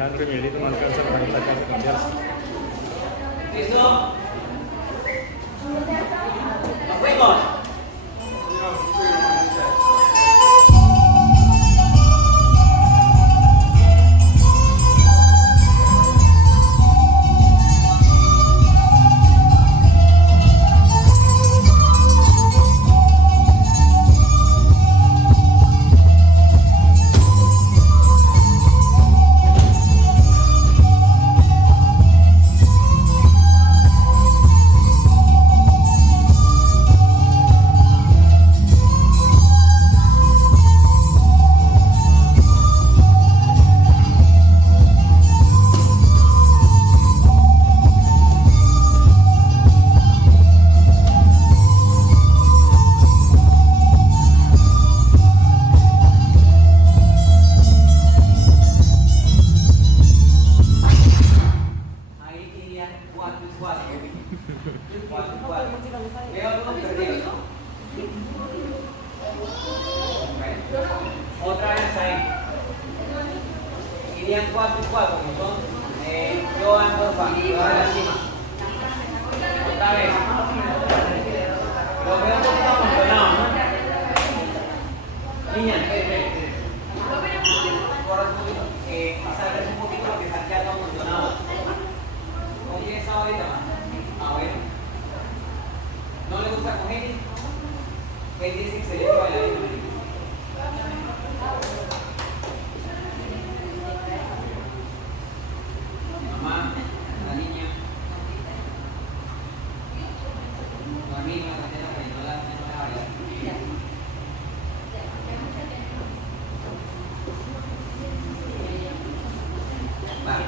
Alejandro y Miguelito no alcanzan para ir a la casa a cambiarse. ¿Listo? ¡Nos fuimos! Otra vez ahí. Irían 4 y 4, como son Joan, Rafa, y ahora encima. Otra vez. Lo veo un poquito amontonado, ¿no? Niña, corre un poquito. Pasarles un poquito lo que está quedando amontonado. Oye, esa ahorita. Ah, bueno. ¿No le gusta con Heidi? Heidi es excelente bailarina. Mamá, la niña, tu amiga, la nena que no la bailar. Vale.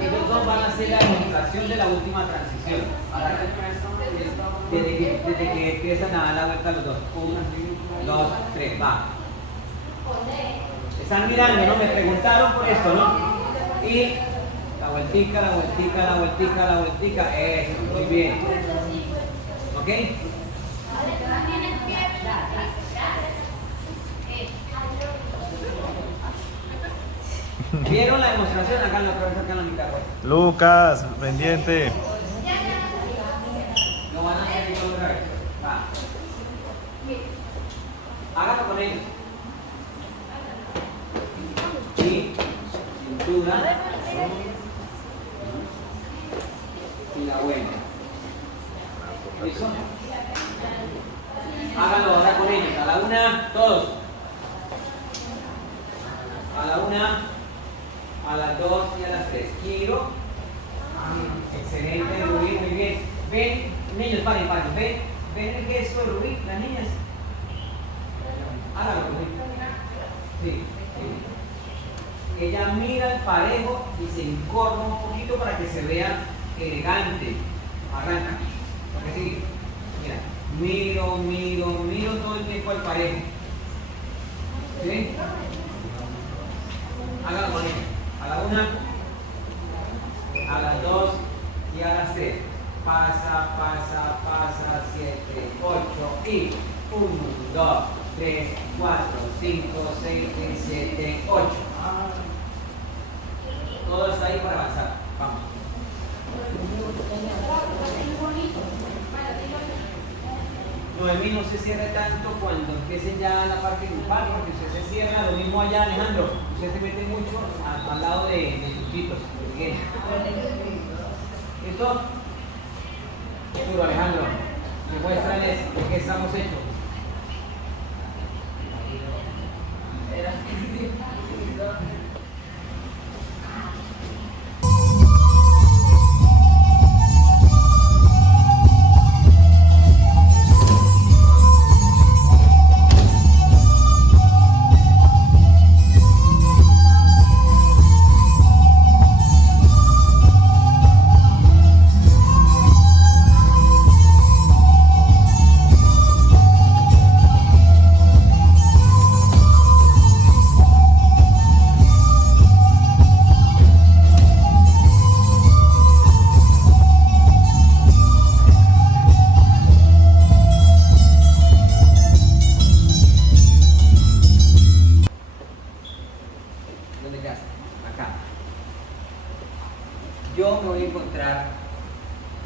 Ellos dos van a hacer la demostración de la última transición. Desde que empiezan a dar la vuelta los dos. 1, 2, 3, va. Están mirando, ¿no? Me preguntaron por esto, ¿no? Y la vueltica, la vueltica, la vueltica, la vueltica. Eso, muy bien. ¿Ok? ¿Vieron la demostración? Háganlo otra vez acá en la mitad. Lucas, pendiente. Lo van a hacer otra vez. Va. Hágalo con ellos. Y cintura. Y la buena. ¿Listo? Háganlo ahora con ellos. A la una, todos. A la una, a las 2 y a las 3. Giro. Excelente, Rubí, muy bien. Ven, niños, paren. Ven el gesto de Rubí, las niñas. Hágalo, Rubí. Sí. Ella mira el parejo y se encorva un poquito para que se vea elegante. Arranca. Porque sí, mira, miro todo el tiempo al parejo. ¿Sí? Hágalo con ella. A la una, a las 2 y a las 3. Pasa, 7, 8 y 1, 2, 3, 4, 5, 6, 7, 8. Todo está ahí para avanzar. Vamos. Noemí, no se cierre tanto cuando empiecen ya la parte grupal, porque usted se cierra, lo mismo allá, Alejandro. Usted se mete mucho al lado de sus chitos. ¿Listo? Seguro, Alejandro. Demuéstrales de qué estamos hechos.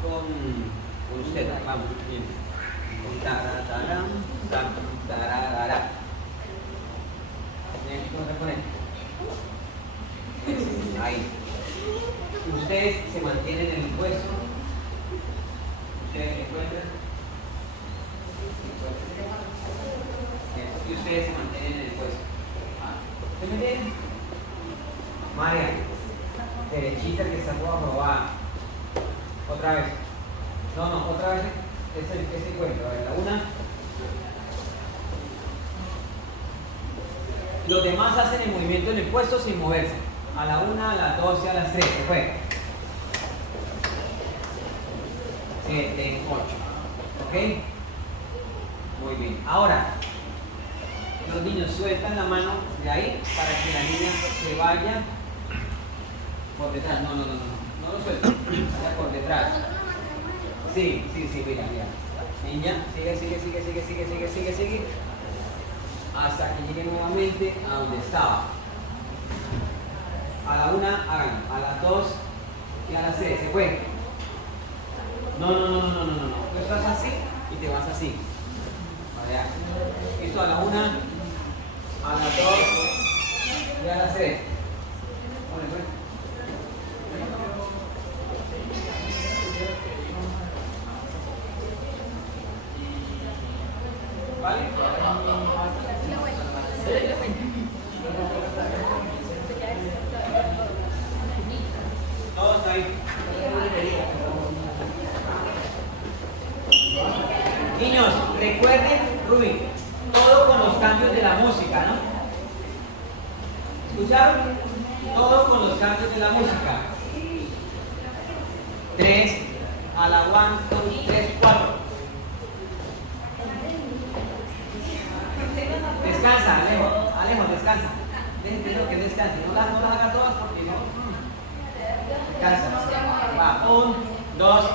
con usted. Vamos, bien. Tararara, tararara. ¿Cómo se pone? Ahí. Ustedes se mantienen en el puesto. Ustedes encuentran. Y ustedes se mantienen en el puesto. ¿Se me entienden? María, derechita que está toda probada. Otra vez. No, otra vez ese encuentro. A ver, la una. Los demás hacen el movimiento en el puesto sin moverse. A la 1, a las 2 y a las 3. Se fue. 7, 8. ¿Ok? Muy bien. Ahora, los niños sueltan la mano de ahí para que la niña se vaya por detrás. No lo suelten. Vaya por detrás. Sí, mira. Niña, sigue. Hasta que llegue nuevamente a donde estaba. A la 1 háganlo, a las 2 y a las 3. ¿Se fue? No. Tú estás así y te vas así. Allá. Listo, a la 1, a las 2 y a las 3. ¿Vale? Todos ahí. Niños, recuerden, Rubí, todo con los cambios de la música, ¿no? ¿Escucharon? Todo con los cambios de la música. 3, a la 1, 2, 3, 4. Descansa, Alejo, descansa. Déjenme que descanse. No las haga todas porque no. Descansa. Va, 1, 2.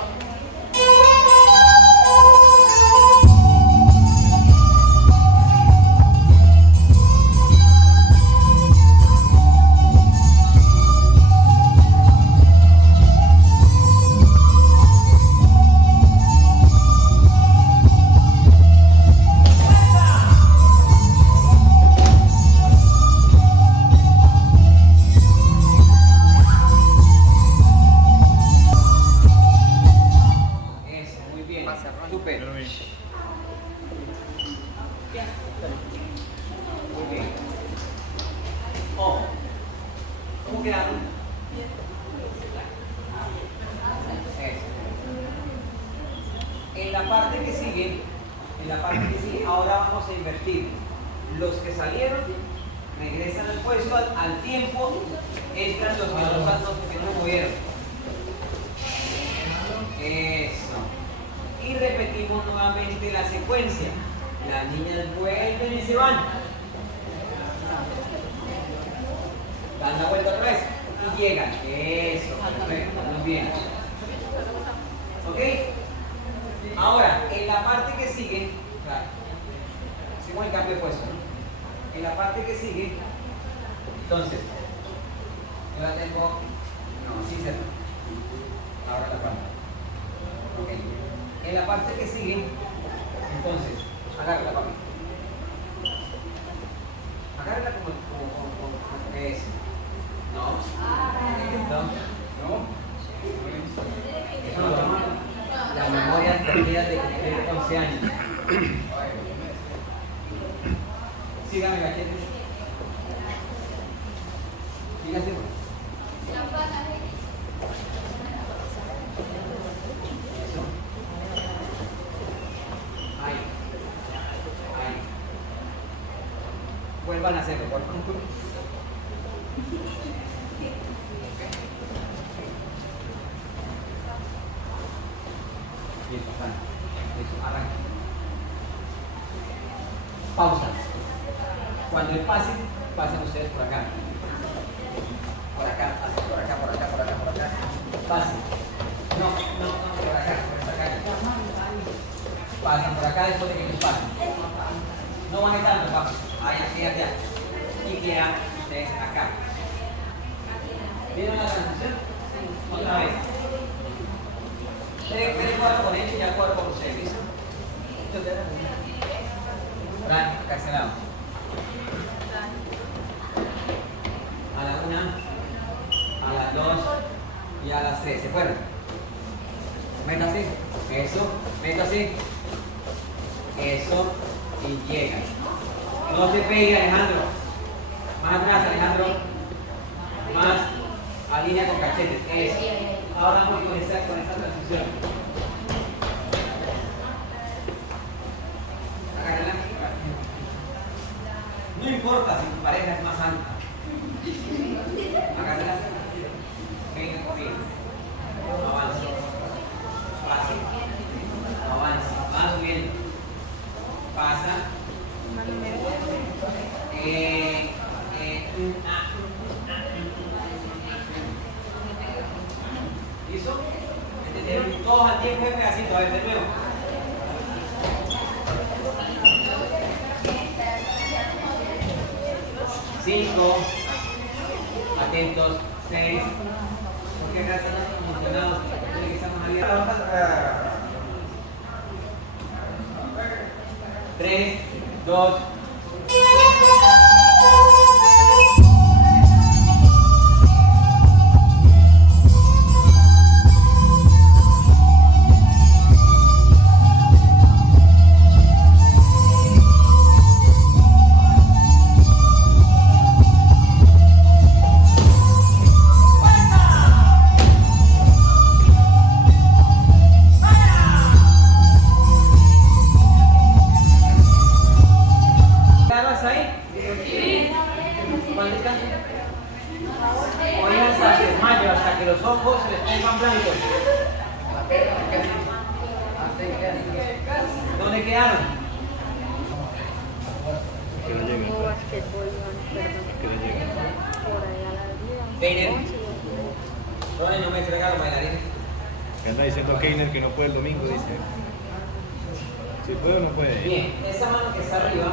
Súper. Muy bien. Oh, ¿cómo quedaron? Eso. En la parte que sigue, ahora vamos a invertir. Los que salieron regresan al puesto al tiempo, entran los que no movieron. Eso. Y repetimos nuevamente la secuencia. Las niñas vuelven y se van. Dan la vuelta otra vez y llegan. Eso, perfecto, muy bien. ¿Ok? Ahora, en la parte que sigue, claro, hacemos el cambio de puesto, ¿no? En la parte que sigue, entonces, yo la tengo, no, sí, cerca. Ahora la parte. Ok. En la parte que sigue, entonces, agárrala, papi. Agárrala como es. No. No. Eso lo llama la memoria perdidas de cumplir 11 años. Sígame, gachetes. Sígase. Vuelvan a hacerlo, por favor. Bien, eso, arranca. Pausa. Cuando él pase, pasen ustedes por acá. Por acá, por acá. Pasen. No, por acá. Pasen por acá después de que ellos pasen. No baje tanto, papá. Allá. Y quedan ustedes acá. ¿Vieron la transición? Otra vez. Tres cuadros con ellos y ya cuadro con ustedes, ¿listo? Dale, acá se lado. A la 1, a las 2 y a las 3. ¿Se fueron? Métase. Eso. Métase. Eso. Y llega. No se pegue, Alejandro. Más atrás, Alejandro. Más. Alinea con cachetes. Eso. Ahora vamos con esta transición. Agárrala. No importa si tu pareja es más alta. Agárrala. Venga conmigo. Avanza. Fácil. Avanza. Va subiendo. Pasa. ¿Listo? Todos al tiempo, pedacito. A ver, de nuevo. Cinco. Atentos. 6. Porque acá están emocionados. Tiene que estar más abiertos. 3, 2. Hasta que los ojos se les pongan blancos. ¿Dónde quedaron? Que no lleguen. Que no lleguen. Keiner. Ronnie, no me entrega los bailarines. Que anda diciendo Keiner que no puede el domingo, dice. Si puede o no puede. Bien, esa mano que está arriba,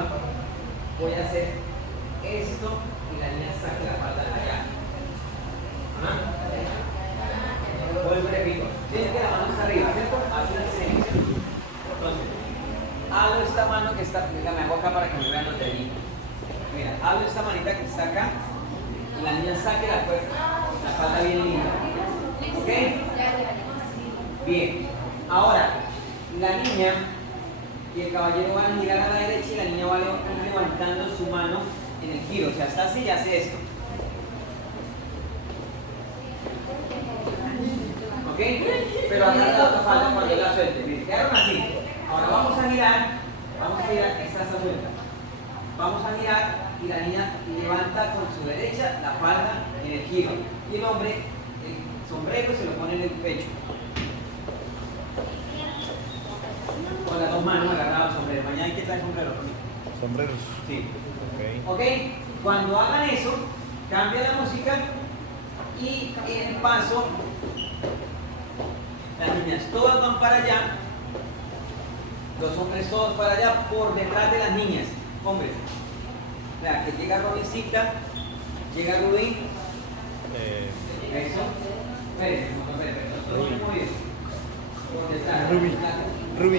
voy a hacer esto y la niña saque la falda allá. Vuelvo y repito. Tiene que la mano está arriba, ¿cierto? Hace una extensión. Entonces, hablo esta mano que está. Mira, me hago acá para que me vean los deditos. Mira, hablo esta manita que está acá. Y la niña saque la fuerza. La falda bien linda. ¿Ok? Bien. Ahora, la niña y el caballero van a girar a la derecha y la niña va levantando su mano en el giro. O sea, está así y hace esto. ¿Ok? Pero agarra la otra falda cuando la suelte. Miren, quedaron así. Ahora vamos a girar. Esta está suelta. Vamos a girar y la niña levanta con su derecha la falda en el giro. Y el hombre, el sombrero se lo pone en el pecho. Con las dos manos agarradas al sombrero. Mañana hay que traer sombrero conmigo. Sombreros. Sí. Ok. Ok, cuando hagan eso, cambia la música y en el paso, las niñas todas van para allá, los hombres todos para allá, por detrás de las niñas. Hombres, vea que llega Robincita, llega Rubí. Eso. Espérense, todos muy bien. Por detrás. Rubí,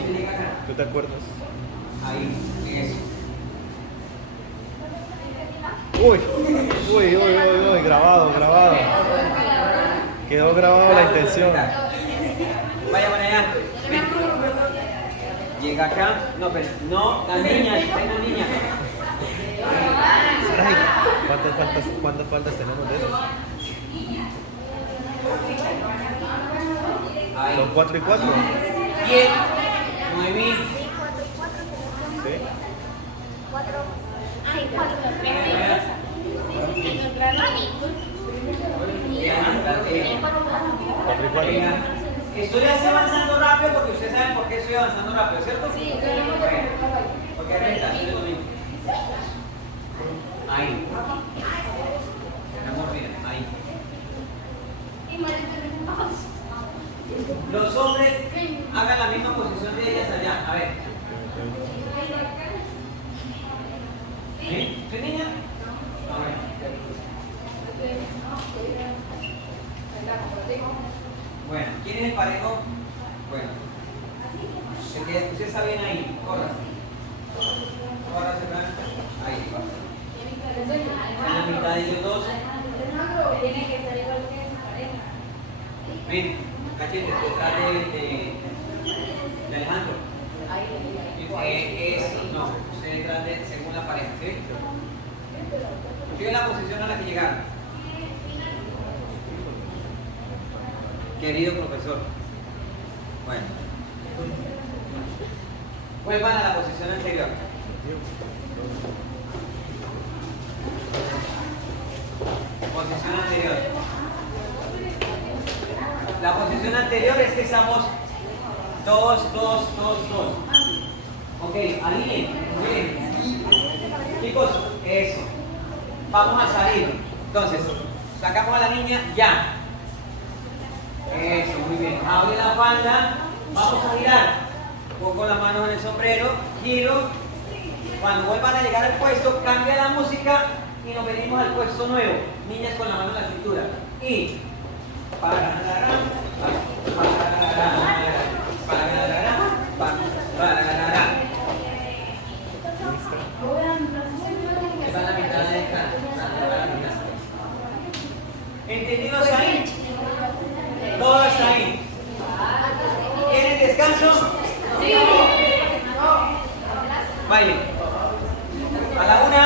¿tú te acuerdas? Ahí, eso. Uy, grabado. Quedó grabado la intención. Vaya para allá. Ven. Llega acá. No, pero no, las niñas, vengan niñas. ¿Cuántas faltas tenemos de eso? Ahí. Son 4 y 4. 10, 9. ¿Sí? 4 y 4. Estoy así avanzando rápido porque ustedes saben por qué estoy avanzando rápido, ¿cierto? Sí, porque recta, así es lo mismo. Ahí. Mi amor, mira, ahí. Los hombres hagan la misma posición de ellas allá. A ver. ¿Sí? ¿Sí, niña? A ver. Bueno, ¿quién es el parejo Bueno. Usted está bien ahí. Corra. Corra, ahí. En la mitad de ellos dos. Tiene que ser igual que su pareja. Ven, cachete, detrás de Alejandro. No, usted detrás de, según la pareja, ¿sí? Sigue la posición a la que llegaron. Querido profesor. Bueno. Vuelvan a la posición anterior. Posición anterior. La posición anterior es que estamos 2, 2, 2, 2. Ok, alineen. Muy bien. Chicos, eso. Vamos a salir. Entonces, sacamos a la niña ya. Eso, muy bien. Abre la falda. Vamos a girar. Pongo las manos en el sombrero. Giro. Cuando vuelvan a llegar al puesto, cambia la música y nos venimos al puesto nuevo. Niñas con la mano en la cintura. Y esa es la mitad de esta. ¿Entendidos ahí? Todo está ahí. ¿Quieren descanso? Sí. Baile. A la una.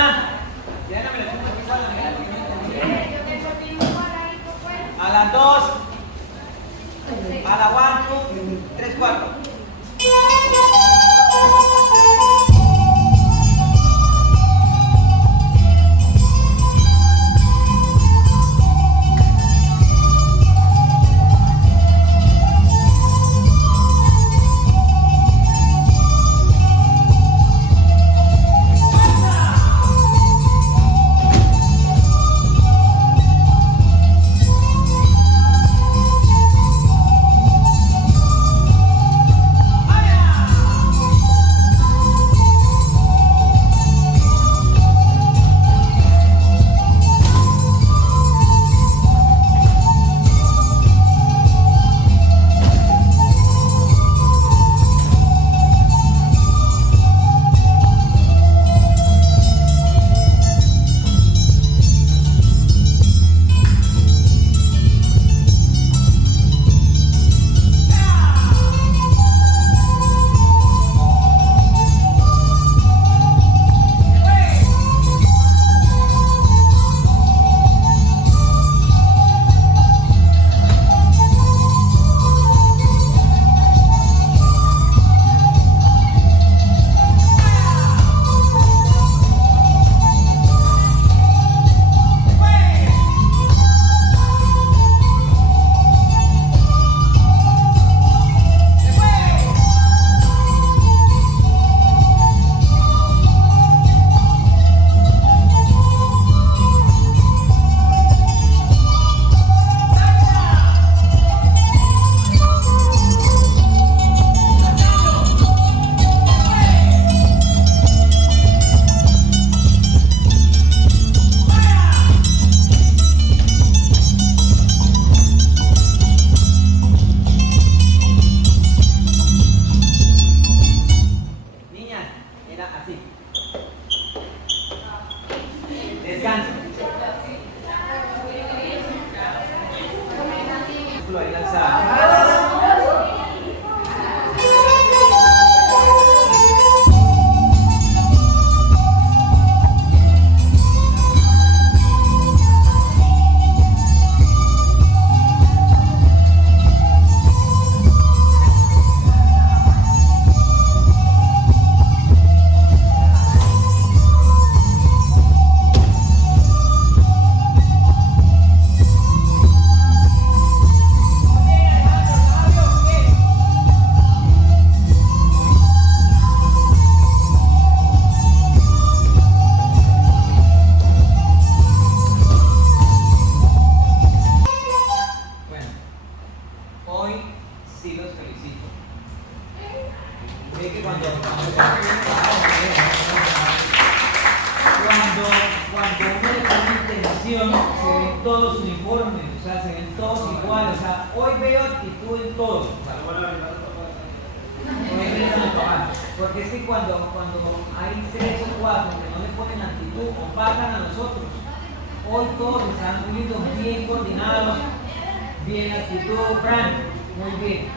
A las 2. A la 4. 3 cuartos. televisión se ven todos uniformes, o sea, se ven todos iguales, o sea, hoy veo actitud en todos. Porque es que cuando hay 3 o 4 que no le ponen actitud, opacan a nosotros. Hoy todos están muy lindos, bien coordinados, bien actitud. Fran, muy bien.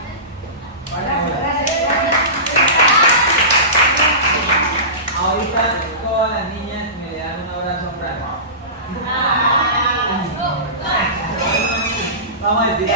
Ahorita todas las niñas me le dan un abrazo a Fran. Vamos a decir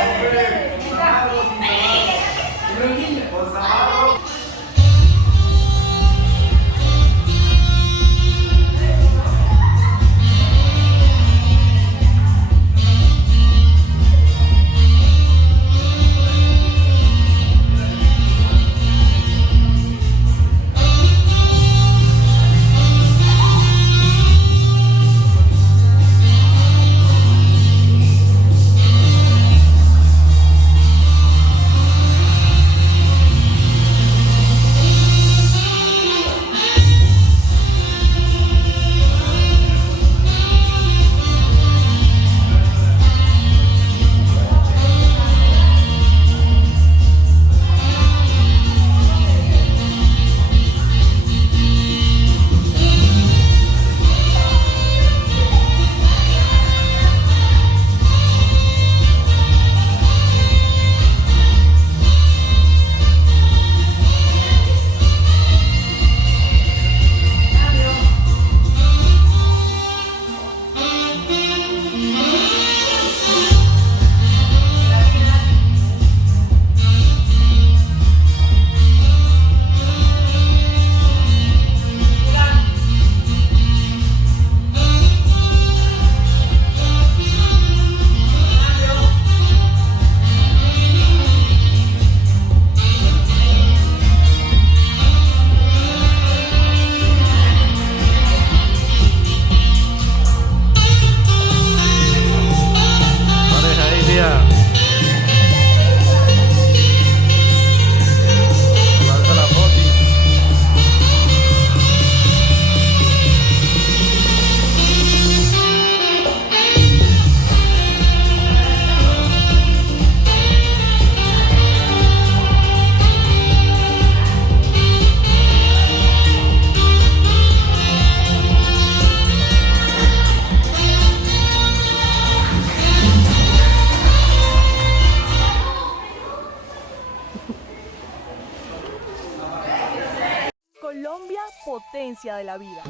Colombia, potencia de la vida.